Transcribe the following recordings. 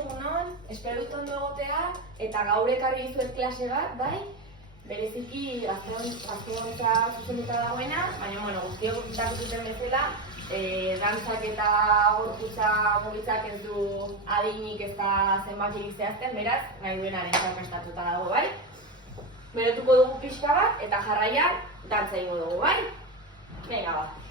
egunon, espero dut ondo egotea, eta gaur ekarri dizuet klase bat, bai? Bereziki gazteontza zuzenduta dagoena, baina guztiok ikusten bezala, dantzak eta gorputza mugitzak ez du adinik ez da zenbakirik zehazten, beraz, nahi duenaren prestatuta dago, bai? Berotuko dugu pixka bat, eta jarraian dantza egingo dugu, bai? Venga, bat.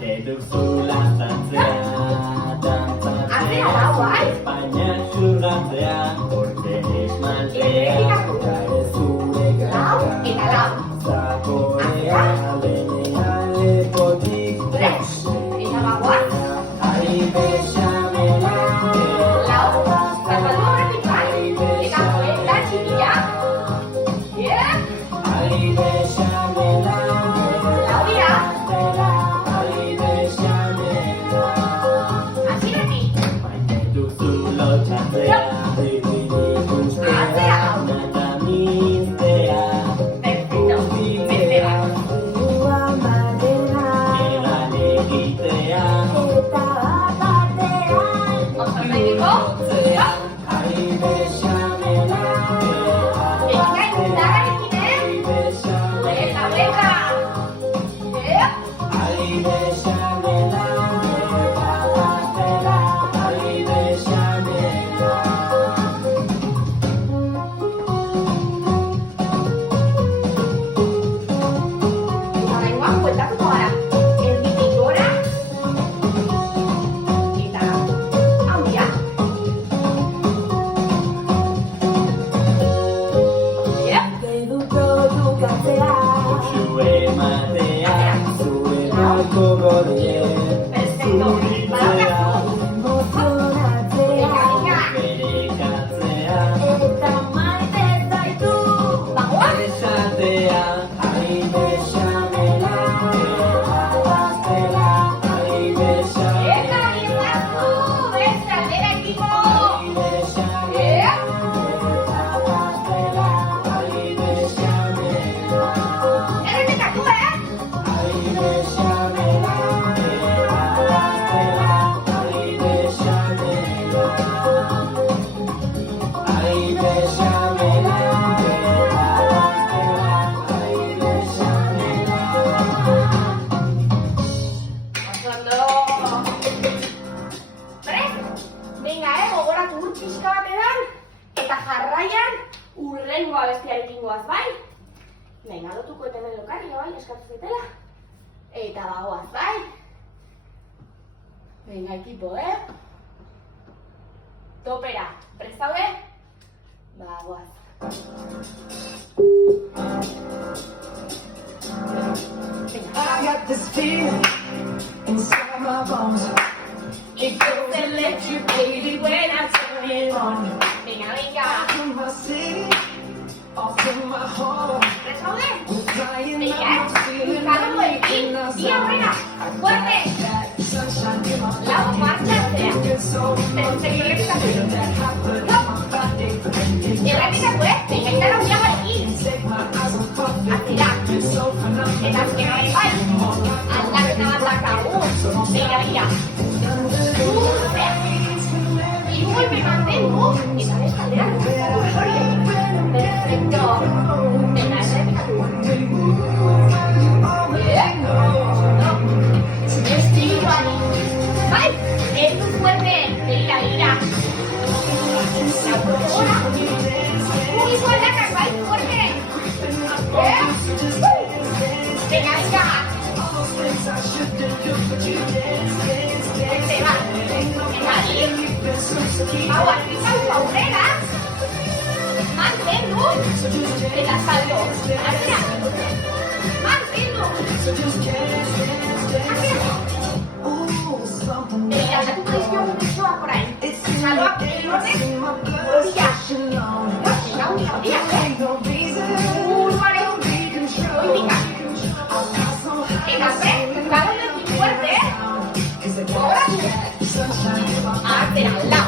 Eduzula zantzea, Atzera lau, bai? Espainia xurgatzea, orten esmaltea, Errepikatu. gare zure Lau gara, eta lau. zaporea, benea lepotik, Eta bagoaz? ari bexamela, Lau, zapaldu horretik bai? Eta eta txikia? ari bexamela, Lau dira? ari bexamela. Hasieratik? Maite duzu lotxatzea, betirik ustea, Atzera. natamiztea, Perfecto. Beste bat. egan egitea, Osatzeko? ari bexamela, Egin indarrarekin, ari bexamela, Buelta. ari bexamela, ari bexamela. Eta oraingoan bueltatuko gara. Erditik gora. Eta handia. Zu ematea, zure marko gorien, Perfecto. Badaukazu. berekatzea, Bagoaz? esatea, ari bexamela, abastela, ari bexamela, Eta irazu, beste alderatzeko. ari bexamela, abastela, ari bexamela. Errepikatu, Ari bexamela, abastela, ari bexamela. Ari bexamela, abastela, ari bexamela. Ondo. Prest? Venga, gogoratu pixka bat edan, eta jarraian urrengo abestiarekin goaz, bai? Venga, lotuko eta melokari, bai, eskatu zetela. Eta bagoaz, bai? Venga, ekipo, Topera, prest zaude? Bagoaz. I got this feeling inside my bones. It goes electricated when I turn it on. Venga, venga. In my city, off in my home. Prest zaude? Flying Venga, up my ceiling, buscando el pin. Día buena, fuerte. sunshine in my Lau, marchatzea. It's so Perfecto, errepikatu. happen No. my body. Errepikatu, venga, itara handiago egin. Take my eyes off of it. Azira. It's so phenomenal. Eta azkena bai, aldaketa bat dakagu. Venga, venga. Luzea. Hiru golpe mantendu, eta beste aldera hori. Perfecto. Venga, errepikatu. Estiloari. Bai, ez fuerte. Begira, begira. Lauro gora. Mugitu aldakak, bai, fuerte. Venga, venga. Beste bat. Venga, ahí. Hau, artizau aurrera. Mantendu. Eta salto. Atera. Mantendu. Atera. Aldatuko dizkiogu pixoak orain. Saloak egin Horria. Venga, handia, Buruaren oitika. Eta ze, galondetik fuerte, gogoratu. Atera, lau.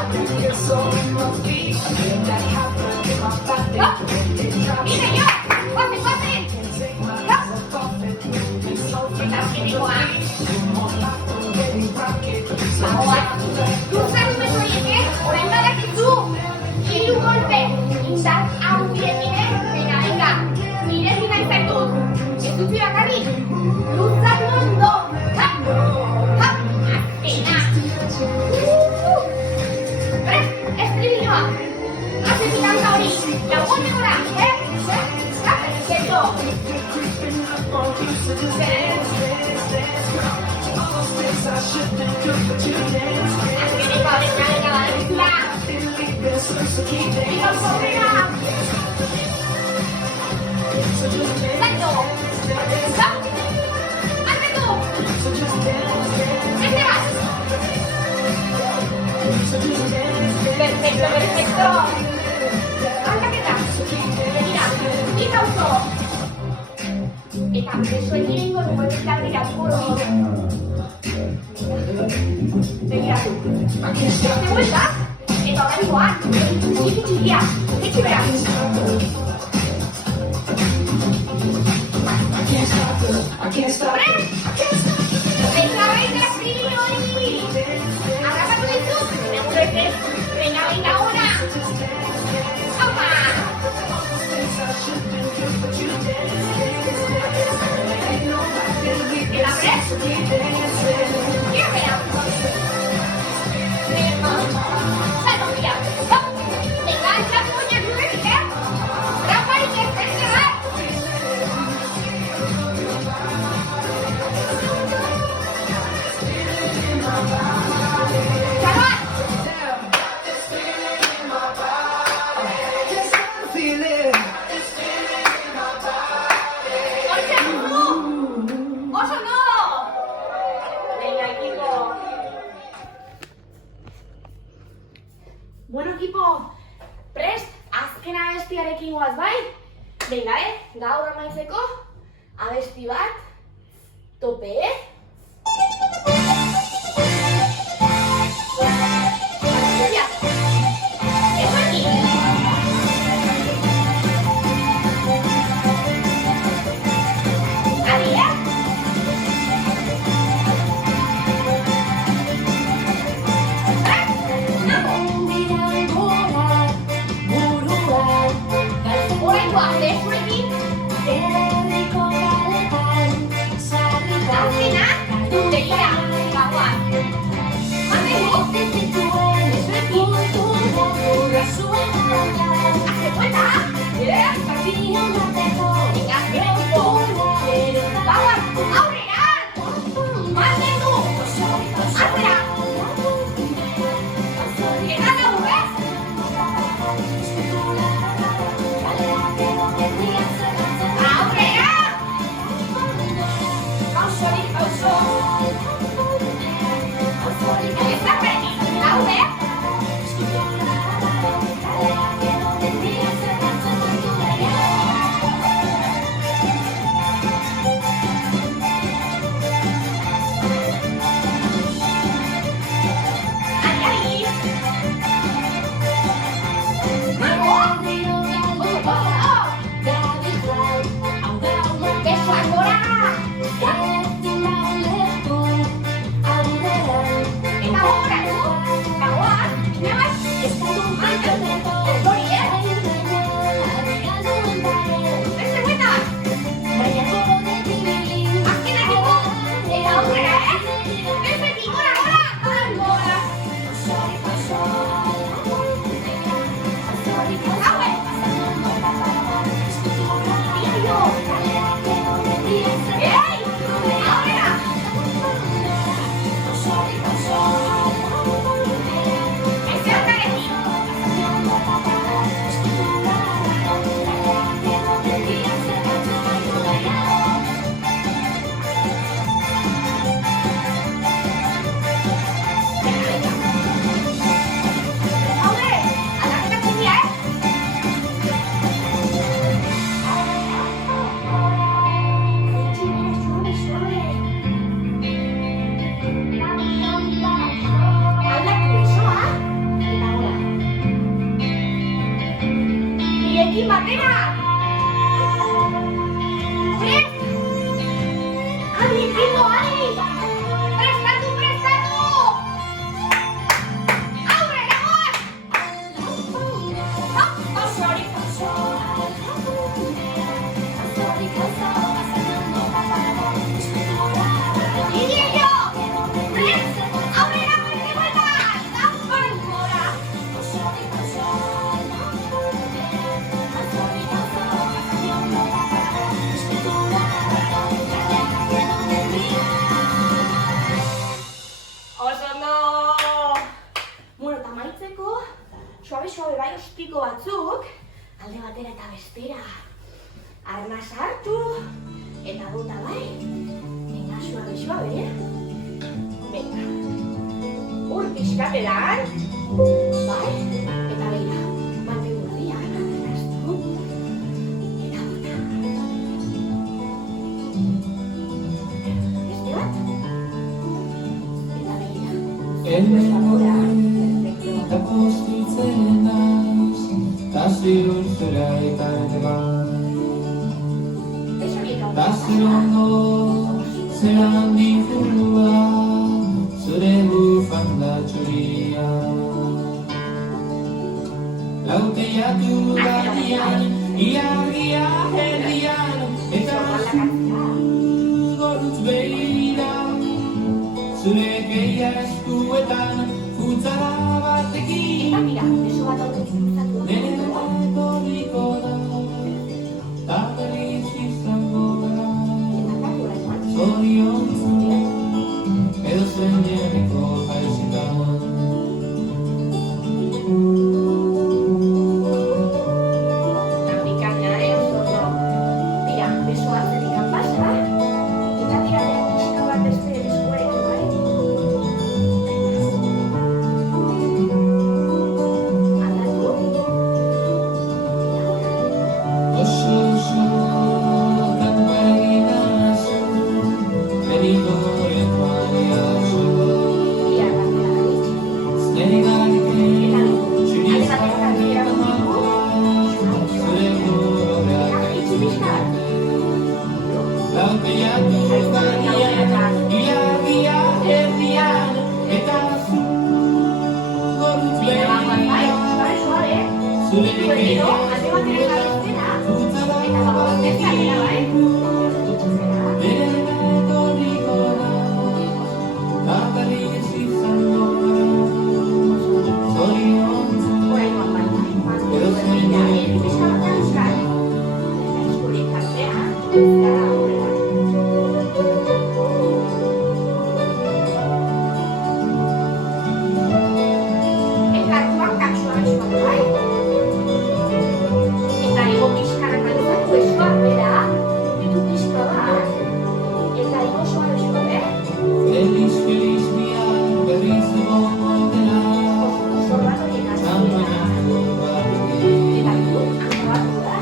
Mire, jo, goazen, goazen. Eta azkenekoa. Bagoa. Luzatu bezu horiek, orain badakizu. Hiru golpe. Indar handiekin, Venga, venga. Nirekin nahi zaitut. Ez dutzi bakarrik. Luzatu ondo. Hap, hap. Azkena. Prest, estribilloa. Hazen danza hori. Laugote gora, Perfecto. I should think of what you dance. Azkeneko abestia badakizula. Been so keep dancing. Ito zorrera. So just dance. Exacto. Stop. Hazlo. So just dance. Este vas. So just dance. Perfecto, perfecto. Aldaketa. Begira, bi pauso. Eta beso egingo dugu eta begiratuko. Begiratu. Beste buelta. Eta horrengoan. Txiki txikia. Etxi berak. I can't stop. Venga, venga, escribí hori. Arrapatu dizut. Neurrez, venga, ahora. Aupa. ¿El hambre? Mira. Salgo, mira. Stop. Venga, entra tu coña, tú me dices. Rafa, y que se va. Chaval. Feel it. ¡Oye, no! ¡Oso, no! Venga, equipo. Bueno, equipo, prest, azken abestiarekin goaz bai? Venga, gaur amaitzeko, abesti bat, tope, Ya. Eso aquí. Adi, Oraingoa, lezuekin. Azkena. piko batzuk, alde batera eta bestera. Arna sartu, eta bota bai. Venga, suabe, Venga. Ur pixkateran. Bai, eta begira. Mantendu adian, aterraztu. Eta bota. Beste bat. Eta begira. Besta gora. Eta postitzen naiz, ta zilurtzera eta ere bai. Ta zer ondo, zer handik burua, zure bufanda txuria. Lauteiatu gaian, iargia herrian, eta gorutz behira. Zure geia eskuetan, futzara batekin. Eta mira, beso bat aurretik luzatu. Nere etorriko da, ta berriz izango gara. Eta kakura eman. Zoriontzu, edo zen jeneko jaizitan. Bikaina, oso ondo. Mira, beso atzetik pasa. Eta tira den pixka bat beste eskuarekin, bai? Aldatu. Oso kanta egin nazu, berikoren mariazu. Mira, gaztelarik. Zergarke, txuriz Alde batetik aldera batean, zure gororeak entzuten. Lauteiatu gaian, ilargia herrian, eta zu gorutz Mira, bai, behira. suave. Zure Gero, gehiago alde batera eta bestera. futzara Eta bagoaz beste aldera, bai? Itxuzera. nere etorriko da, ta berriz izango gara. Zoriontzu, Oraingoan bai, edo zein pixka bat euskal. Eskurik artean, euskara aurrera. Elkartuak kapsua besuak bai. Eta igo pixkanak balizatu besuak bera, ditu pixka bat. Eta igo suabe suabe. feliz bia, berriz egongo dela. Zorbat horiek Txantoina hasiera. batekin. Eta ditu, antolatu da.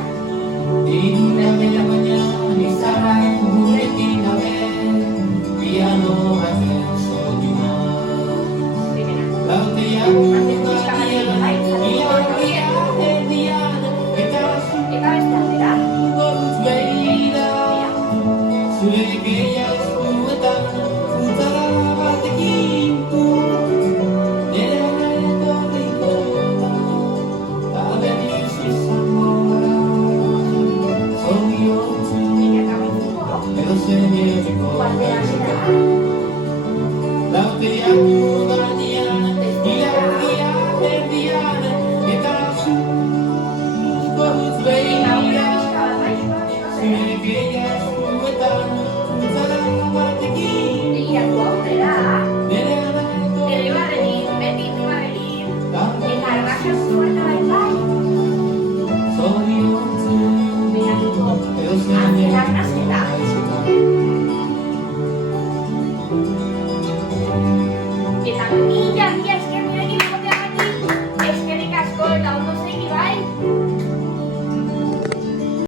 Irunabela baina izarrak gurekin gabe, piano baten soinua. Primera. Lauteiatu gaian, ilargia herrian, eta zu Eta beste aldera. gorutz behira. Zure gehiago eskuetan, futzara batekin nere etorriko da, ta berriz izango gara. Zoriontzu, Eta amaitzeko. edo zen jeneko Guardera jaizitan. Lauteiatu gaian, ilargia herrian, eta zu gorutz Eta behira. aurrera pixka bat bai, suabe suabe. Zure gehiago eskuetan, futzara batekin Begiratu aurrera. nere etorriko Derribarrenik, beti derribarrenik. da. Eta erraxen zueta bai bai. Zoriontzu, Begiratuko. edo zen Azkenak jeneko nasa